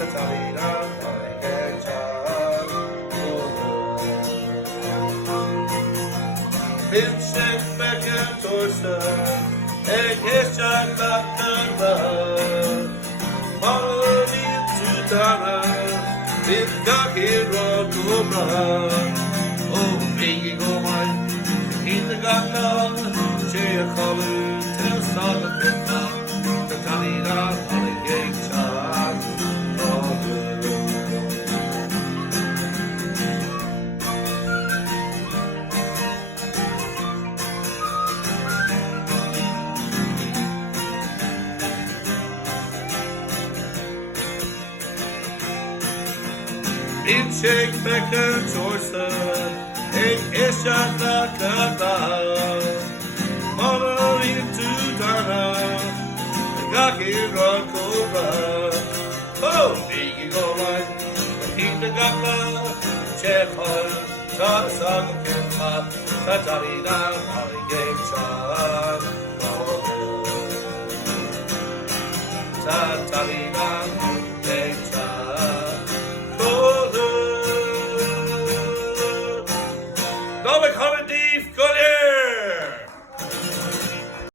Tatarina, Vincent Becker Torsen, Ekeshan Bakanda, Molly Tutana, Vitkaki Rokuma, Oh, Biggie Gomai, in the Ganga, Cheakalu, Telsana Pita, Tatarina, Alligator. In shake becker torsen, ik is ja nakata. Mama into dana, gaki rokoba. Oh, biggie go like, in the gaka, check on, sang kimpa, tatarina, alligator chan. Tatarina.